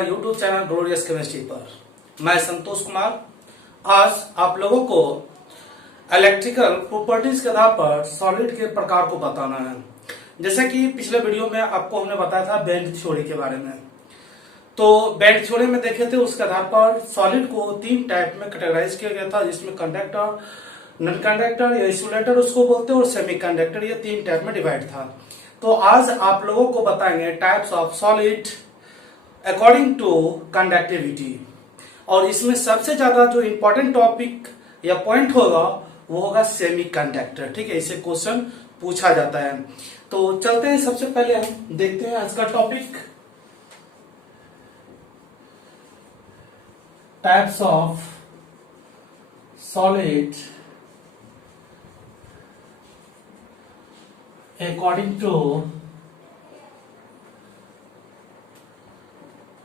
हमारे YouTube channel glorious chemistry पर। मैं संतोष कुमार आज आप लोगों को इलेक्ट्रिकल प्रॉपर्टीज के आधार पर सॉलिड के प्रकार को बताना है। जैसे कि पिछले वीडियो में आपको हमने बताया था बैंड थ्योरी के बारे में। तो बैंड थ्योरी में देखे थे, उसके आधार पर सॉलिड को तीन टाइप में कैटेगराइज किया गया था, जिसमें कंडक्टर, नॉन कंडक्टर या इंसुलेटर उसको बोलते हैं, और सेमी कंडक्टर, ये तीन टाइप में डिवाइड था। तो आज आप लोगों को बताएंगे types of solid according to conductivity. और इसमें सबसे ज्यादा जो इंपॉर्टेंट टॉपिक या पॉइंट होगा वो होगा सेमी कंडक्टर। ठीक है, इसे क्वेश्चन पूछा जाता है। तो चलते हैं, सबसे पहले हम देखते हैं आज का topic, types of solid according to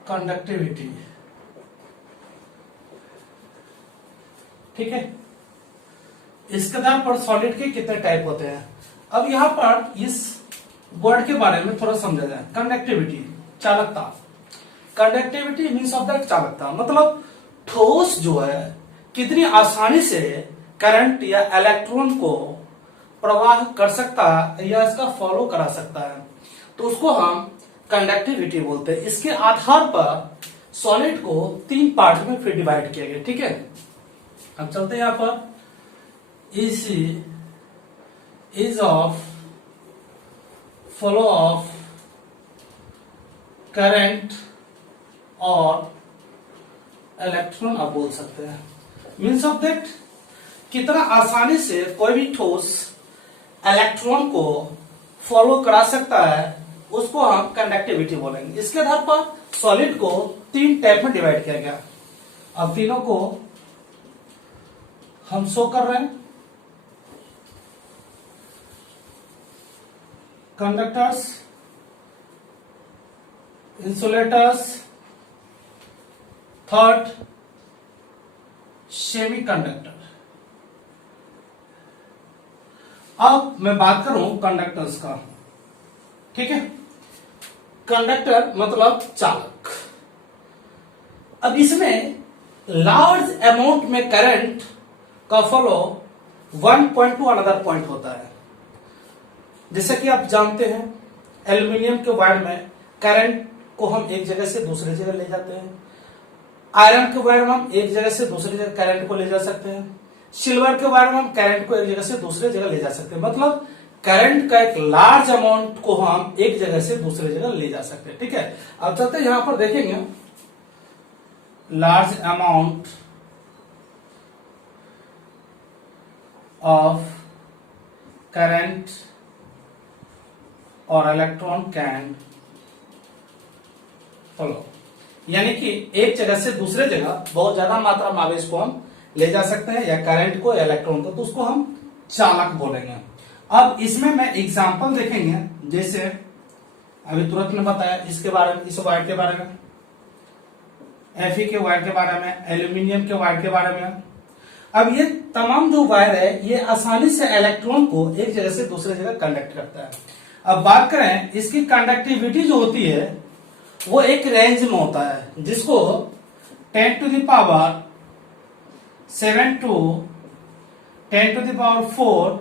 conductivity। ठीक है, इसके आधार पर सॉलिड के कितने टाइप होते हैं। अब यहां पर इस वर्ड के बारे में थोड़ा समझा जाए। कंडक्टिविटी, चालकता। कंडक्टिविटी मीन्स ऑफ दैट चालकता, मतलब ठोस जो है कितनी आसानी से करंट या इलेक्ट्रॉन को प्रवाह कर सकता है या इसका फॉलो करा सकता है, तो उसको हम कंडक्टिविटी बोलते हैं। इसके आधार पर सॉलिड को तीन पार्ट में फिर डिवाइड किया गया। ठीक है, अब चलते हैं यहां पर। इसी is of flow of current और इलेक्ट्रॉन आप बोल सकते हैं। मीन्स ऑफ दैट कितना आसानी से कोई भी ठोस इलेक्ट्रॉन को फॉलो करा सकता है, उसको हम कंडक्टिविटी बोलेंगे। इसके आधार पर सॉलिड को तीन टाइप में डिवाइड किया गया। अब तीनों को हम शो कर रहे हैं। Conductors, insulators, third semi conductor. अब मैं बात करूं कंडक्टर्स का। ठीक है, कंडक्टर मतलब चालक। अब इसमें लार्ज अमाउंट में करंट का follow one point two another point होता है। जैसे कि आप जानते हैं एल्यूमिनियम के वायर में करंट को हम एक जगह से दूसरी जगह ले जाते हैं। आयरन के वायर में हम एक जगह से दूसरी जगह करंट को ले जा सकते हैं। सिल्वर के वायर में हम करंट को एक जगह से दूसरी जगह ले जा सकते हैं। मतलब करंट का एक लार्ज अमाउंट को हम एक जगह से दूसरी जगह ले जा सकते हैं। ठीक है, अब चलते हैं, यहां पर देखेंगे लार्ज अमाउंट ऑफ करंट और इलेक्ट्रॉन कैन फॉलो, यानी कि एक जगह से दूसरे जगह बहुत ज्यादा मात्रा में आवेश को हम ले जा सकते हैं, या करंट को, इलेक्ट्रॉन को, तो उसको हम चालक बोलेंगे। अब इसमें मैं एग्जांपल देखेंगे, जैसे अभी तुरंत में बताया इसके बारे में, इस वायर के बारे में, Fe के वायर के बारे में, एल्यूमिनियम के वायर के बारे में। अब ये तमाम जो वायर है ये आसानी से इलेक्ट्रॉन को एक जगह से दूसरे जगह कंडक्ट करता है। अब बात करें इसकी कंडक्टिविटी जो होती है वो एक रेंज में होता है, जिसको 10 to the power 7 to 10 to the power 4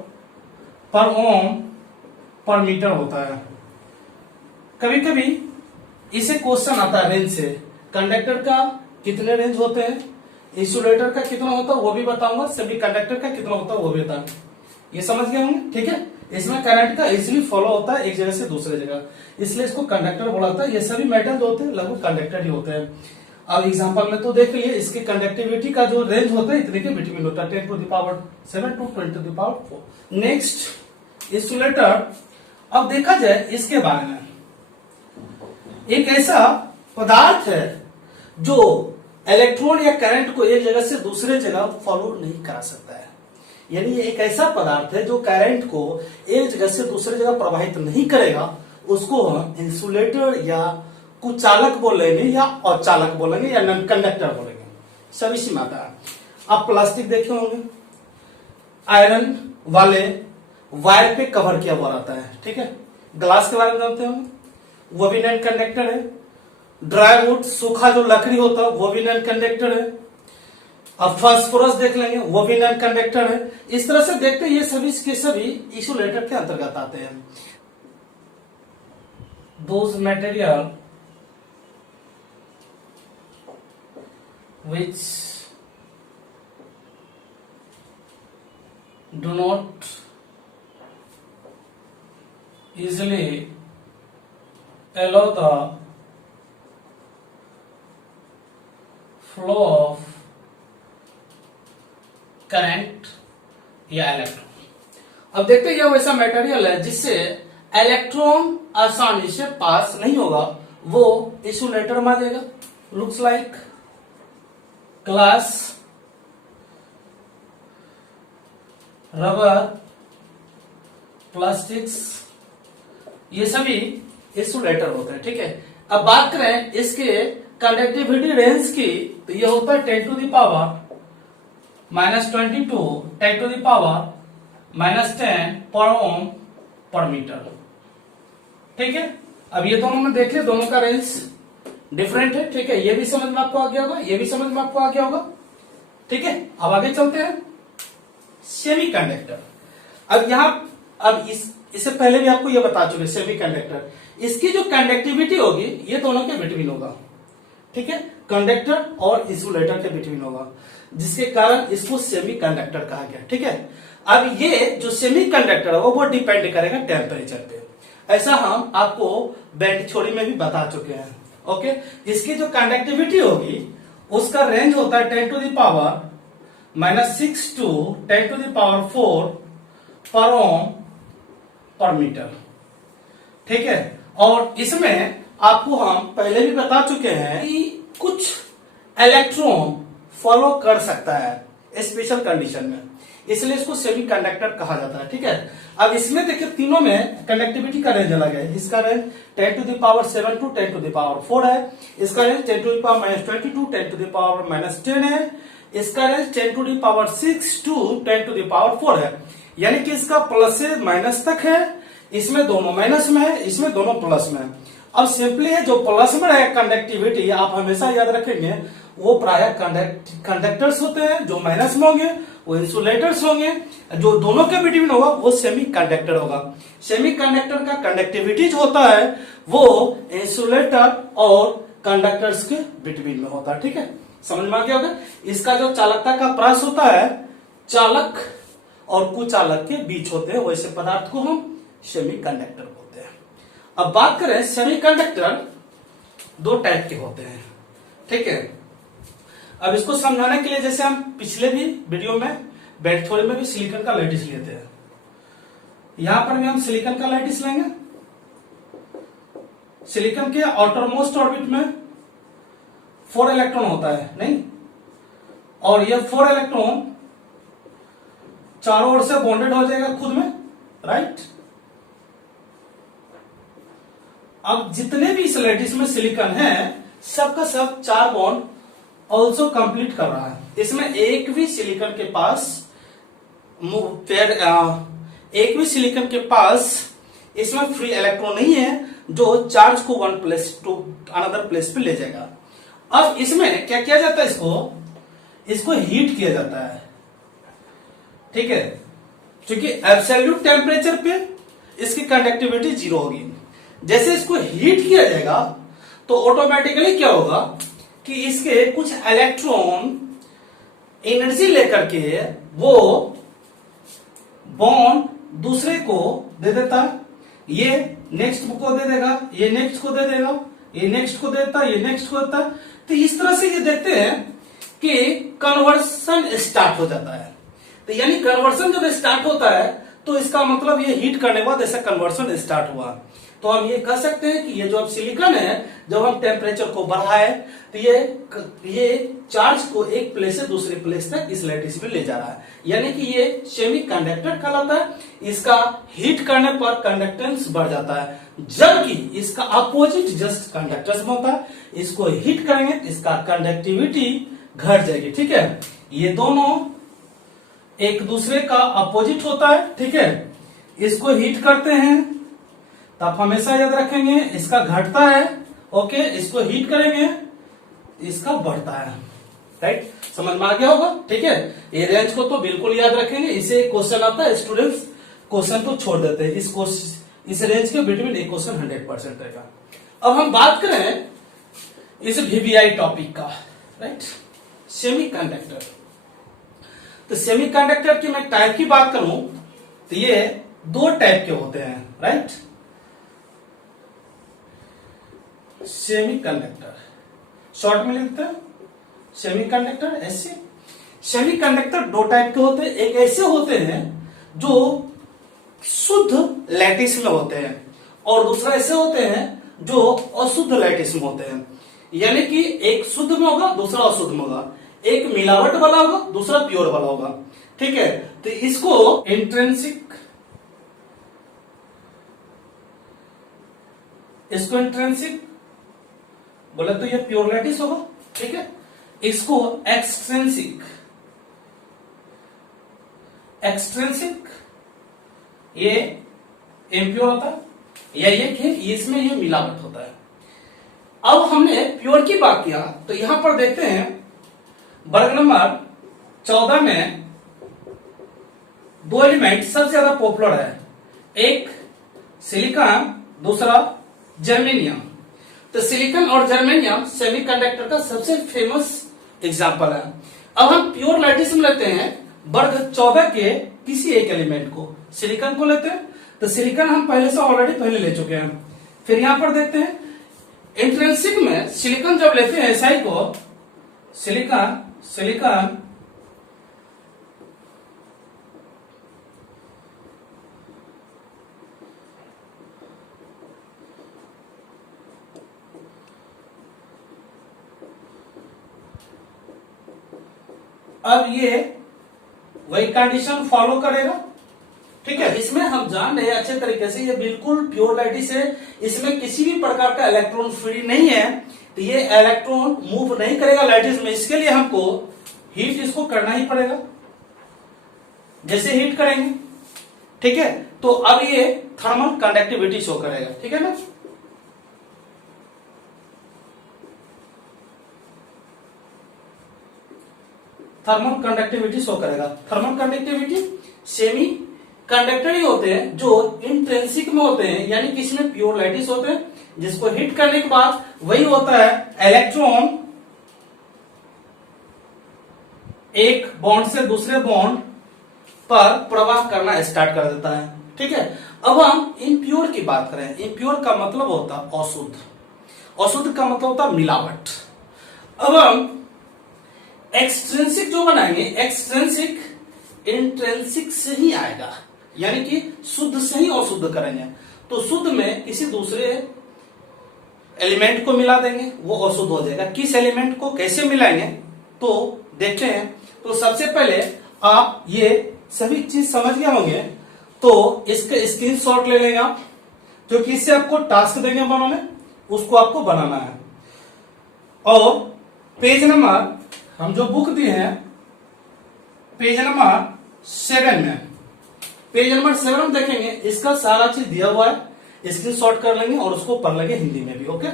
पर ओम पर मीटर होता है। कभी कभी इसे क्वेश्चन आता है रेंज से, कंडक्टर का कितने रेंज होते हैं, इंसुलेटर का कितना होता है वो भी बताऊंगा, सेमी कंडक्टर का कितना होता है वो भी बताऊंगा। ये समझ गए होंगे। ठीक है, इसमें करंट का इजिली फॉलो होता है एक जगह से दूसरे जगह, इसलिए इसको कंडक्टर बोला जाता है। ये सभी मेटल जो होते हैं लगभग कंडक्टर ही होते हैं। अब एग्जांपल में तो देख लिए, इसकी कंडक्टिविटी का जो रेंज होता है इतने के बिटवीन होता है, 10 to the power 7 to 20 to the power 4। Next insulator. अब देखा जाए इसके बारे में, एक ऐसा पदार्थ है जो इलेक्ट्रॉन या करंट को एक जगह से दूसरे जगह फॉलो नहीं करा सकता है। यानी ये एक ऐसा पदार्थ है जो करंट को एक जगह से दूसरी जगह प्रवाहित नहीं करेगा, उसको हम इंसुलेटर या कुचालक बोलेंगे, या औचालक बोलेंगे, या नॉन कंडक्टर बोलेंगे। सभी सी मात्रा। आप प्लास्टिक देखे होंगे, आयरन वाले वायर पे कवर किया हुआ रहता है। ठीक है, ग्लास के बारे में जानते होंगे, वो भी नॉन कंडक्टर है। ड्राई वुड सूखा जो लकड़ी होता है वो भी नॉन कंडक्टर है। अब फास्फोरस देख लेंगे, वो भी नॉन कंडक्टर है। इस तरह से देखते हैं ये सभी के सभी इंसुलेटर के अंतर्गत आते हैं। Those material which do not easily allow the flow of current या इलेक्ट्रॉन। अब देखते हैं यह वैसा मटेरियल है जिससे इलेक्ट्रॉन आसानी से पास नहीं होगा, वो इंसुलेटर मानेगा। Looks like glass, rubber, plastics, ये सभी इंसुलेटर होते हैं। ठीक है, अब बात करें इसके कंडक्टिविटी रेंज की, तो ये होता है 10 to the power -22 10 to the power -10 पर ओम पर मीटर। ठीक है, अब ये दोनों में देख लिया, दोनों का रेंज डिफरेंट है। ठीक है, ये भी समझ में आपको आ गया होगा, ये भी समझ में आपको आ गया होगा। ठीक है, अब आगे चलते हैं सेमीकंडक्टर। अब यहां अब इससे पहले भी आपको ये बता चुके सेमीकंडक्टर, इसकी जो कंडक्टिविटी होगी ये दोनों के बिटवीन होगा। ठीक है, कंडक्टर और इंसुलेटर के बिटवीन होगा, जिसके कारण इसको सेमीकंडक्टर कहा गया। ठीक है, अब ये जो सेमीकंडक्टर होगा वो डिपेंड करेगा टेम्परेचर पे। ऐसा हम आपको बैंड थ्योरी में भी बता चुके हैं। ओके, इसकी जो कंडक्टिविटी होगी उसका रेंज होता है 10 to the power -6 to 10 to the power 4 पर ओम पर मीटर। ठीक है, और इसमें आपको हम पहले भी बता चुके हैं कि कुछ इलेक्ट्रॉन फॉलो कर सकता है स्पेशल कंडीशन में, इसलिए इसको सेमीकंडक्टर कहा जाता है। ठीक है, अब इसमें देखिए तीनों में कंडक्टिविटी का रेंज अलग है। इसका range 10 to the power 7 to 10 to the power 4 है। इसका range 10 to the power -22 10 to the power -10 है। इसका range 10 to the power 6 to 10 to the power 4 है। यानी कि इसका प्लस से माइनस तक है, इसमें दोनों माइनस में है, इसमें दोनों प्लस में है। अब सिंपली है, जो प्लस में रहेगा कंडक्टिविटी आप हमेशा याद रखेंगे वो प्राय कंडक्टर्स होते हैं, जो माइनस में होंगे वो इंसुलेटर्स होंगे, जो दोनों के बिटवीन होगा वो सेमीकंडक्टर होगा। सेमीकंडक्टर का कंडक्टिविटी जो होता है वो इंसुलेटर और कंडक्टर्स के बिटवीन में होता है। ठीक है, समझ में आ गया होगा। इसका जो चालकता का प्रास होता है चालक और कुचालक के बीच होते हैं, वैसे पदार्थ को हम सेमीकंडक्टर बोलते हैं। अब बात करें सेमीकंडक्टर दो टाइप के होते हैं। ठीक है, अब इसको समझाने के लिए जैसे हम पिछले भी वीडियो में बैंड थ्योरी में भी सिलिकॉन का लैटिस लेते हैं, यहां पर भी हम सिलिकॉन का लैटिस लेंगे। सिलिकॉन के आउटर मोस्ट ऑर्बिट में 4 इलेक्ट्रॉन होता है, नहीं, और ये 4 इलेक्ट्रॉन चारों ओर से बॉन्डेड हो जाएगा खुद में, राइट। अब जितने भी इस लैटिस में सिलिकॉन है सबका सब 4 बॉन्ड ऑल्सो कंप्लीट कर रहा है। इसमें एक भी सिलिकॉन के पास इसमें फ्री इलेक्ट्रॉन नहीं है जो चार्ज को one place to another place पे ले जाएगा। अब इसमें क्या किया जाता है, इसको हीट किया जाता है। ठीक है, क्योंकि एब्सोल्यूट टेम्परेचर पे इसकी कंडक्टिविटी 0 होगी। जैसे इसको हीट किया जाएगा तो ऑटोमेटिकली क्या होगा कि इसके कुछ इलेक्ट्रॉन एनर्जी लेकर के वो बॉन्ड दूसरे को दे देता है। ये नेक्स्ट को दे देगा, ये नेक्स्ट को दे देगा, ये नेक्स्ट को देता है, ये नेक्स्ट को देता है। तो इस तरह से ये देखते हैं कि कन्वर्सन स्टार्ट हो जाता है। तो यानी कन्वर्सन जब स्टार्ट होता है तो इसका मतलब ये हीट करने के बाद ऐसा कन्वर्सन स्टार्ट हुआ। तो हम ये कह सकते हैं कि ये जो अब सिलिकॉन है, जब हम टेम्परेचर को बढ़ाए तो ये चार्ज को एक प्लेस से दूसरे प्लेस तक इस लैटिस में ले जा रहा है, यानी कि ये सेमीकंडक्टर कहलाता है। इसका हीट करने पर कंडक्टेंस बढ़ जाता है, जबकि इसका अपोजिट जस्ट कंडक्टर्स में होता है। इसको हीट करेंगे इसका कंडक्टिविटी घट जाएगी। ठीक है, ये दोनों एक दूसरे का अपोजिट होता है। ठीक है, इसको हीट करते हैं तो आप हमेशा याद रखेंगे इसका घटता है ओके, इसको हीट करेंगे, इसका बढ़ता है, राइट, समझ में आ गया होगा। ठीक है, ये रेंज को तो बिल्कुल याद रखेंगे, इसे क्वेश्चन आता है, स्टूडेंट्स क्वेश्चन को छोड़ देते हैं, इस रेंज के बिटवीन एक क्वेश्चन 100% रहेगा। अब हम बात करें इस वीवीआई टॉपिक का, राइट, सेमीकंडक्टर। तो सेमीकंडक्टर की मैं टाइप की बात करूं तो ये दो टाइप के होते हैं, राइट। सेमीकंडक्टर शॉर्ट में लिखते हैं सेमीकंडक्टर, ऐसे। सेमीकंडक्टर दो टाइप के होते हैं, एक ऐसे होते हैं जो शुद्ध लैटिस में होते हैं और दूसरा ऐसे होते हैं जो अशुद्ध लैटिस में होते हैं। यानी कि एक शुद्ध में होगा, दूसरा अशुद्ध में होगा, एक मिलावट वाला होगा, दूसरा प्योर वाला होगा। ठीक है, तो इसको इंट्रिंसिक, इसको इंट्रिंसिक बोले तो ये प्योर लैटिस होगा। ठीक है, इसको एक्सट्रिंसिक, एक्सट्रिंसिक ये इम्प्योर होता है, या ये कि इसमें ये मिलावट होता है। अब हमने प्योर की बात किया तो यहां पर देखते हैं वर्ग नंबर 14 में दो एलिमेंट सबसे ज्यादा पॉपुलर है, एक सिलिकॉन, दूसरा जर्मेनियम। तो सिलिकॉन और जर्मेनियम सेमीकंडक्टर का सबसे फेमस एग्जांपल है। अब हम प्योर लैटिस में लेते हैं वर्ग 14 के किसी एक एलिमेंट को, सिलिकॉन को लेते हैं। तो सिलिकॉन हम पहले से ऑलरेडी पहले ले चुके हैं। फिर यहां पर देखते हैं इंट्रिंसिक में सिलिकॉन जब लेते हैं एसआई को, सिलिकॉन सिलिकॉन अब ये वही कंडीशन फॉलो करेगा। ठीक है, इसमें हम जान रहे हैं अच्छे तरीके से, ये बिल्कुल प्योर लैटिस है, इसमें किसी भी प्रकार का इलेक्ट्रॉन फ्री नहीं है, तो ये इलेक्ट्रॉन मूव नहीं करेगा लैटिस में। इसके लिए हमको हीट इसको करना ही पड़ेगा, जैसे हीट करेंगे। ठीक है, तो अब ये थर्मल कंडक्टिविटी शो करेगा। ठीक है ना, थर्मल कंडक्टिविटी शो करेगा। थर्मल कंडक्टिविटी सेमी कंडक्टर ही होते हैं जो इंट्रिंसिक में होते हैं, यानी कि इसमें प्योर लैटिस होते हैं, जिसको हिट करने के बाद वही होता है इलेक्ट्रॉन एक बॉन्ड से दूसरे बॉन्ड पर प्रवाह करना स्टार्ट कर देता है। ठीक है, अब हम इम्प्योर की बात करें। इम्प्योर का मतलब होता है अशुद्ध, अशुद्ध का मतलब होता है मिलावट। अब हम एक्सट्रिंसिक जो बनाएंगे, एक्सट्रिंसिक इंट्रिंसिक से ही आएगा, यानी कि शुद्ध से ही अशुद्ध करेंगे। तो शुद्ध में किसी दूसरे एलिमेंट को मिला देंगे, वो अशुद्ध हो जाएगा। किस एलिमेंट को कैसे मिलाएंगे तो देखते हैं। तो सबसे पहले आप ये सभी चीज समझ गए होंगे, तो इसका स्क्रीनशॉट ले लेंगे आप, जो कि इससे आपको टास्क देंगे बनाने, उसको आपको बनाना है। और पेज नंबर हम जो बुक दिए हैं पेज नंबर 7 में, पेज नंबर 7 में देखेंगे, इसका सारा चीज दिया हुआ है, स्क्रीनशॉट कर लेंगे और उसको पढ़ लेंगे हिंदी में भी। ओके,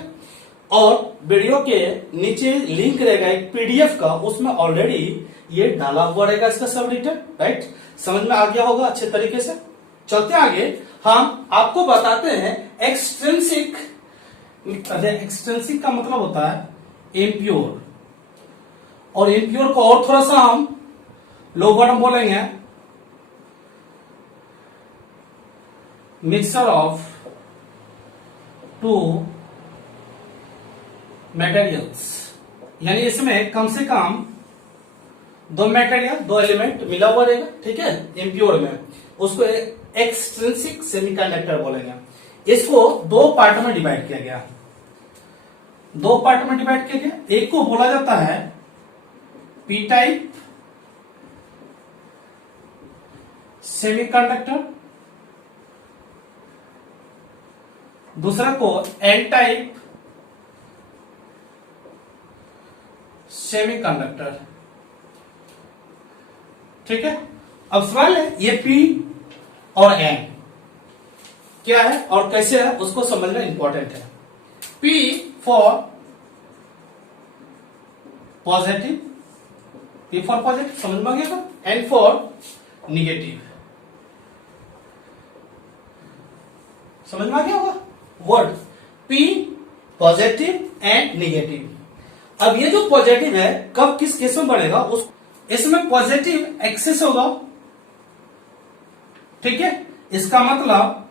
और वीडियो के नीचे लिंक रहेगा एक पीडीएफ का, उसमें ऑलरेडी ये डाला हुआ रहेगा इसका सब रिटर्न। राइट, समझ में आ गया होगा अच्छे तरीके से। चलते आगे, हम आपको बताते हैं एक्सट्रिंसिक। एक्सट्रिंसिक का मतलब होता है इम्प्योर, और इम्प्योर को और थोड़ा सा हम लोअर में बोलेंगे मिक्सचर ऑफ टू मटेरियल्स, यानी इसमें कम से कम दो मटेरियल, दो एलिमेंट मिला हुआ रहेगा। ठीक है, इम्प्योर में उसको एक्सट्रिंसिक सेमीकंडक्टर बोलेंगे। इसको दो पार्ट में डिवाइड किया गया, दो पार्ट में डिवाइड किया गया। एक को बोला जाता है पी टाइप सेमीकंडक्टर, दूसरा को एन टाइप सेमीकंडक्टर। ठीक है, अब सवाल है ये पी और एन क्या है और कैसे है, उसको समझना इंपॉर्टेंट है। P for positive, P for positive, समझ में आ गया, N फॉर निगेटिव, समझ में आ गया होगा word, P positive and negative. अब ये जो पॉजिटिव है कब किस केस में बनेगा, उस इसमें पॉजिटिव एक्सेस होगा, ठीक है, इसका मतलब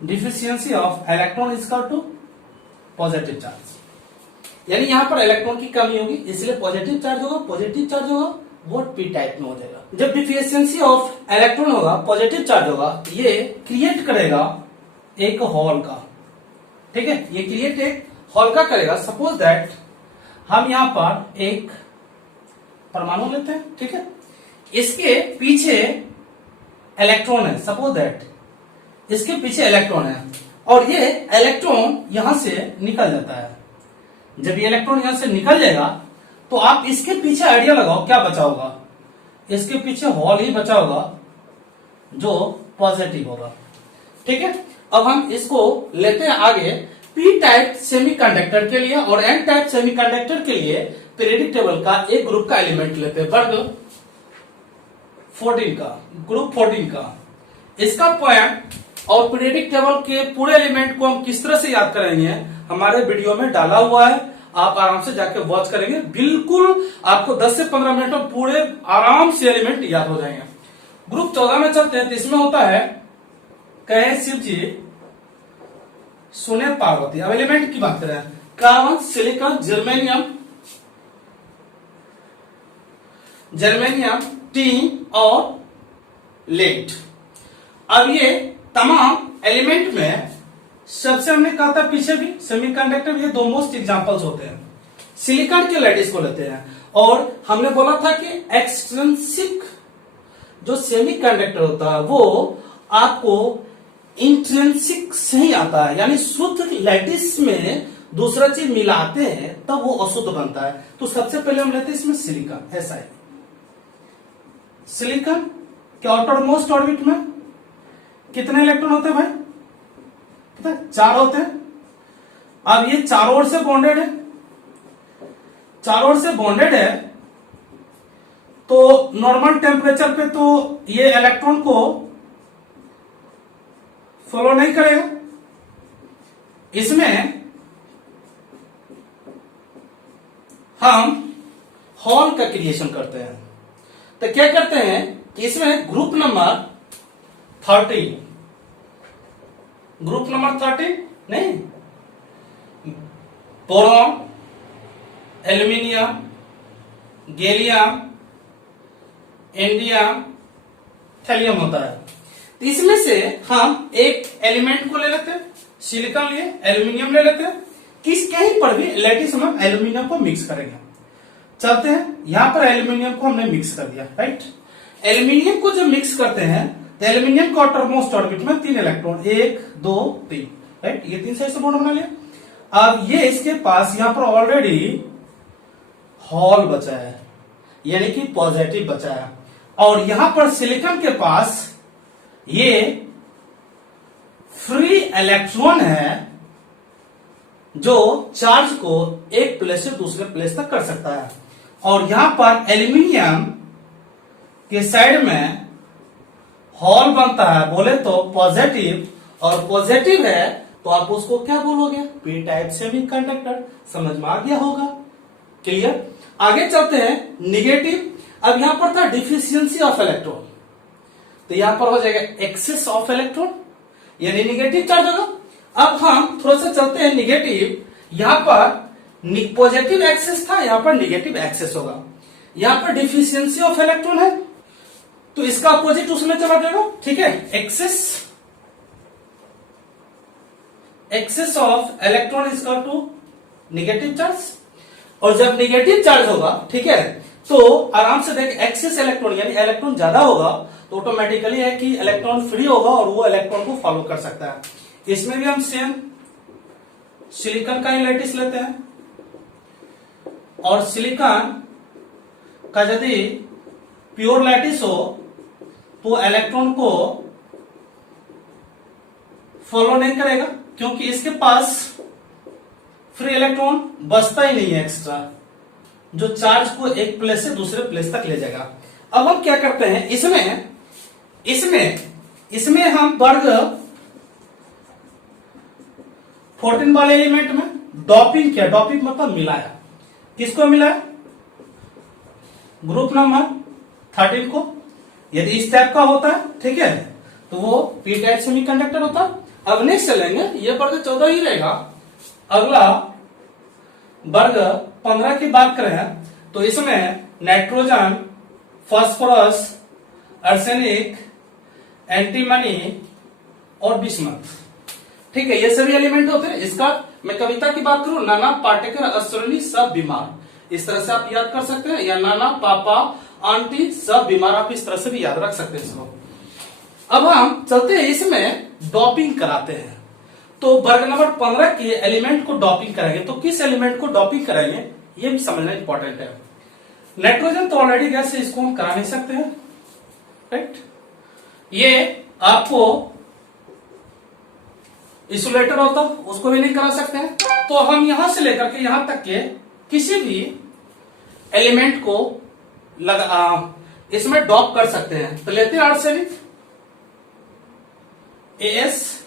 deficiency of electron is equal to positive charge, यानी यहां पर इलेक्ट्रॉन की कमी होगी, इसलिए पॉजिटिव चार्ज होगा, पॉजिटिव चार्ज होगा वो पी टाइप में हो जाएगा। जब डिफिशियंसी ऑफ इलेक्ट्रॉन होगा, पॉजिटिव चार्ज होगा, ये क्रिएट करेगा एक हॉल का, ठीक है, ये क्रिएट एक हॉल का करेगा। सपोज दैट हम यहां पर एक परमाणु लेते हैं, ठीक है, इसके पीछे इलेक्ट्रॉन है, सपोज दैट इसके पीछे इलेक्ट्रॉन है, और ये इलेक्ट्रॉन यहां से निकल जाता है। जब ये इलेक्ट्रॉन यहां से निकल जाएगा तो आप इसके पीछे आइडिया लगाओ क्या बचा होगा, इसके पीछे हॉल ही बचा होगा जो पॉजिटिव होगा, ठीक है। अब हम इसको लेते हैं आगे पी टाइप सेमीकंडक्टर के लिए और एन टाइप सेमीकंडक्टर के लिए पीरियोडिक टेबल का एक ग्रुप का एलिमेंट लेते हैं, वर्ग 14 का, ग्रुप 14 का। इसका पॉइंट और पीरियोडिक टेबल के पूरे एलिमेंट को हम किस तरह से याद करेंगे, हमारे वीडियो में डाला हुआ है, आप आराम से जाके वॉच करेंगे, बिल्कुल आपको 10 से 15 मिनट में पूरे आराम से एलिमेंट याद हो जाएंगे। ग्रुप 14 में चलते हैं, तो इसमें होता है कहे शिव जी सुने पार्वती। अब एलिमेंट की बात करें, कार्बन, सिलिकॉन, जर्मेनियम, टीन और लेड। अब ये तमाम एलिमेंट में सबसे हमने कहा था पीछे भी सेमीकंडक्टर, ये दो मोस्ट एग्जांपल्स होते हैं। सिलिकॉन के लैटिस को लेते हैं, और हमने बोला था कि एक्सट्रिंसिक जो सेमीकंडक्टर होता है वो आपको इंट्रिंसिक से ही आता है, यानी शुद्ध लैटिस में दूसरा चीज मिलाते हैं तब वो अशुद्ध बनता है। तो सबसे पहले हम लेते हैं इसमें सिलिकॉन, ऐसा है। सिलिकॉन के आउटर मोस्ट ऑर्बिट में कितने इलेक्ट्रॉन होते हैं भाई, पता है, 4 होते हैं। अब ये चारों ओर से बॉन्डेड है, चारों ओर से बॉन्डेड है, तो नॉर्मल टेम्परेचर पे तो ये इलेक्ट्रॉन को फॉलो नहीं करेगा। इसमें हम हॉल का क्रिएशन करते हैं, तो क्या करते हैं कि इसमें ग्रुप नंबर 13, ग्रुप नंबर 13 नहीं, boron, aluminium, gallium, indium, thallium होता है। तो इसमें से हम एक एलिमेंट को ले लेते हैं, सिलिकॉन लिए, एल्यूमिनियम ले लेते हैं, किस कहीं पर भी लैटिस में एल्यूमिनियम को मिक्स करेंगे। चलते हैं, यहां पर एल्यूमिनियम को हमने मिक्स कर दिया, राइट। एल्यूमिनियम को जब मिक्स करते हैं तो एल्यूमिनियम का आउटरमोस्ट ऑर्बिट में 3 इलेक्ट्रॉन, 1 2 3, राइट, ये 3 साइड से बॉन्ड बना लिया। अब ये इसके पास यहां पर ऑलरेडी हॉल बचा है, यानी कि पॉजिटिव बचा है, और यहां पर सिलिकॉन के पास ये फ्री इलेक्ट्रॉन है जो चार्ज को एक प्लेस से दूसरे प्लेस तक कर सकता है। और यहां पर एल्यूमिनियम के साइड में हॉल बनता है, बोले तो पॉजिटिव, और पॉजिटिव है तो आप उसको क्या बोलोगे, पी टाइप सेमीकंडक्टर। समझ में आ गया होगा, क्लियर। आगे चलते हैं निगेटिव। अब यहां पर था डिफिशियंसी ऑफ इलेक्ट्रॉन, तो यहां पर हो जाएगा एक्सेस ऑफ इलेक्ट्रॉन, यानी निगेटिव चार्ज होगा। अब हम थोड़ा सा चलते हैं निगेटिव, यहां पर पॉजिटिव एक्सेस था, यहां पर निगेटिव एक्सेस होगा। यहां पर डिफिशियंसी ऑफ इलेक्ट्रॉन है तो इसका अपोजिट उसमें चला जाएगा, ठीक है, excess of electron is equal to negative charge. और जब निगेटिव चार्ज होगा, ठीक है, तो आराम से देख, एक्सेस इलेक्ट्रॉन यानी इलेक्ट्रॉन ज्यादा होगा तो ऑटोमेटिकली है कि इलेक्ट्रॉन फ्री होगा और वो इलेक्ट्रॉन को फॉलो कर सकता है। इसमें भी हम सेम सिलिकॉन का ही लैटिस लेते हैं, और सिलिकॉन का यदि प्योर लैटिस हो तो इलेक्ट्रॉन को फॉलो नहीं करेगा, क्योंकि इसके पास फ्री इलेक्ट्रॉन बचता ही नहीं है एक्स्ट्रा, जो चार्ज को एक प्लेस से दूसरे प्लेस तक ले जाएगा। अब हम क्या करते हैं, इसमें हम वर्ग 14 वाले एलिमेंट में डॉपिंग किया। डॉपिंग मतलब मिलाया। किसको मिलाया? ग्रुप नंबर 13 को। यदि इस टाइप का होता है, ठीक है, तो वो पी टाइप सेमीकंडक्टर होता है। अब नेक्स्ट चलेंगे, ये वर्ग 14 ही रहेगा। अगला वर्ग 15 की बात करें तो इसमें नाइट्रोजन, फास्फोरस, आर्सेनिक, एंटीमनी और बिस्मथ, ठीक है, ये सभी एलिमेंट होते हैं। इसका मैं कविता की बात करूं, नाना पाटेकर अश्विनी सब बीमार, इस तरह से आप याद कर सकते हैं, या नाना पापा आंटी सब बीमार, आप इस तरह से भी याद रख सकते हैं इसको। अब हम चलते हैं, इसमें डॉपिंग कराते हैं। तो वर्ग नंबर 15 के एलिमेंट को डॉपिंग कराएंगे, तो किस एलिमेंट को डॉपिंग कराएंगे ये भी समझना इंपॉर्टेंट है। नाइट्रोजन तो ऑलरेडी गैस है, इसको हम करा नहीं सकते हैं, राइट। ये आपको इंसुलेटर होता उसको भी नहीं करा सकते हैं, तो हम यहां से लेकर के यहां तक के किसी भी एलिमेंट को इसमें डॉप कर सकते हैं। तो लेते हैं आर्सेनिक, एस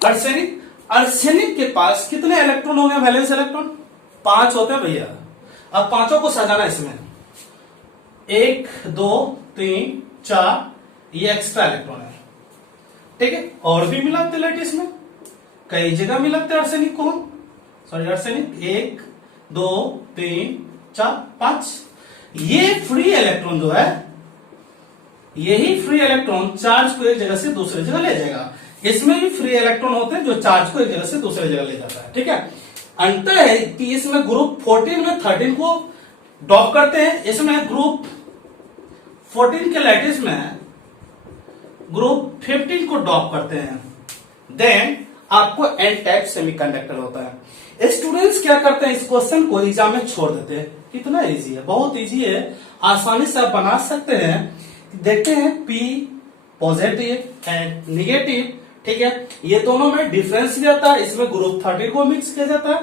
आर्सेनिक के पास कितने इलेक्ट्रॉन हो गए? वैलेंस इलेक्ट्रॉन 5 होते हैं भैया। अब पांचों को सजाना इसमें, 1 2 3 4, ये एक्स्ट्रा इलेक्ट्रॉन है, ठीक है। और भी मिलाते लेटेस्ट में, कई जगह मिलाते आर्सेनिक को हम, सॉरी आर्सेनिक 1 2 3 4 5। ये फ्री इलेक्ट्रॉन जो है, यही फ्री इलेक्ट्रॉन चार्ज को एक जगह से दूसरी जगह ले जाएगा। इसमें भी फ्री इलेक्ट्रॉन होते हैं जो चार्ज को एक जगह से दूसरी जगह ले जाता है, ठीक है। अंतर है कि इसमें ग्रुप 14 में 13 को डॉप करते हैं, इसमें ग्रुप 14 के लैटिस में ग्रुप 15 को डॉप करते हैं। देन आपको एन टाइप सेमीकंडक्टर होता है। स्टूडेंट्स क्या करते हैं, इस क्वेश्चन को एग्जाम में छोड़ देते हैं। कितना इजी है, बहुत इजी है, आसानी से आप बना सकते हैं। देखते हैं पी पॉजिटिव एंड निगेटिव, ठीक है, ये दोनों में डिफरेंस रहता है। इसमें ग्रुप 13 को मिक्स किया जाता है,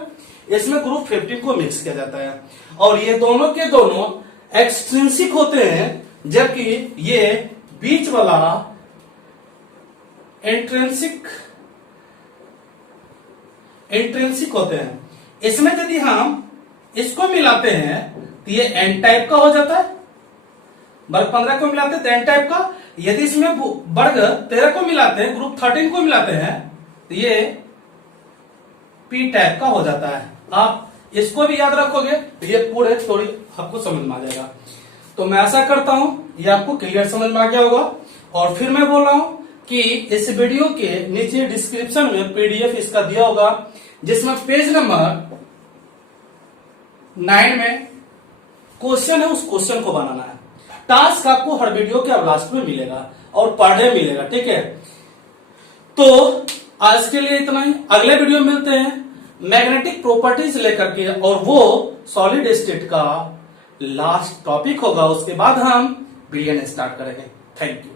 इसमें ग्रुप 15 को मिक्स किया जाता है, और ये दोनों के दोनों एक्सट्रिंसिक होते हैं, जबकि ये बीच वाला इंट्रेंसिक होते हैं। इसमें यदि हम इसको मिलाते हैं तो ये एन टाइप का हो जाता है, वर्ग 15 को मिलाते हैं तो एन टाइप का। यदि इसमें वर्ग 13 को मिलाते हैं, ग्रुप 13 को मिलाते हैं, तो ये पी टाइप का हो जाता है। आप इसको भी याद रखोगे तो ये पूरे थोड़ी आपको समझ में आ जाएगा। तो मैं आशा करता हूं ये आपको क्लियर समझ में आ गया होगा। और फिर मैं बोल रहा हूं कि इस वीडियो के नीचे डिस्क्रिप्शन में पीडीएफ इसका दिया होगा, जिसमें पेज नंबर 9 में क्वेश्चन है, उस क्वेश्चन को बनाना है। टास्क आपको हर वीडियो के लास्ट में मिलेगा और पर डे मिलेगा, ठीक है। तो आज के लिए इतना ही, अगले वीडियो में मिलते हैं मैग्नेटिक प्रॉपर्टीज लेकर के, और वो सॉलिड स्टेट का लास्ट टॉपिक होगा। उसके बाद हम बीएन स्टार्ट करेंगे। Thank you.